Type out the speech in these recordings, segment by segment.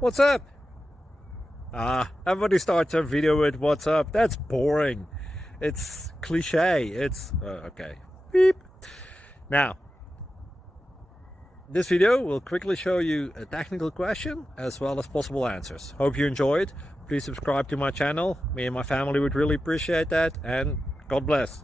What's up? Everybody starts a video with what's up. That's boring. It's cliche. It's okay. Beep. Now, this video will quickly show you a technical question as well as possible answers. Hope you enjoyed. Please subscribe to my channel. Me and my family would really appreciate that, and God bless.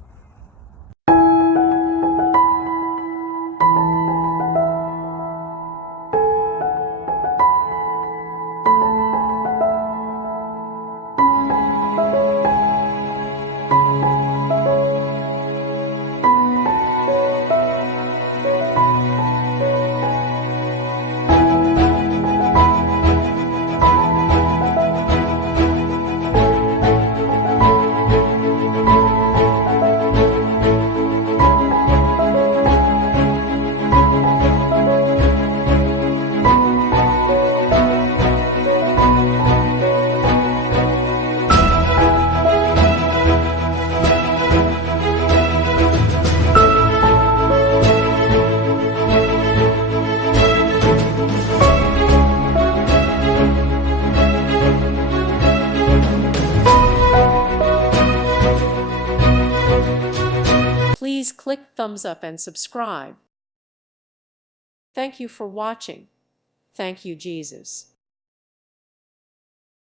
Please click thumbs up and subscribe. Thank you for watching. Thank you, Jesus.